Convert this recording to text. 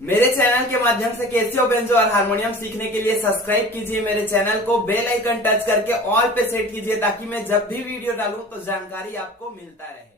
मेरे चैनल के माध्यम से कैसियो बेंजो और हारमोनियम सीखने के लिए सब्सक्राइब कीजिए मेरे चैनल को, बेल आइकन टच करके ऑल पे सेट कीजिए ताकि मैं जब भी वीडियो डालूं तो जानकारी आपको मिलता रहे।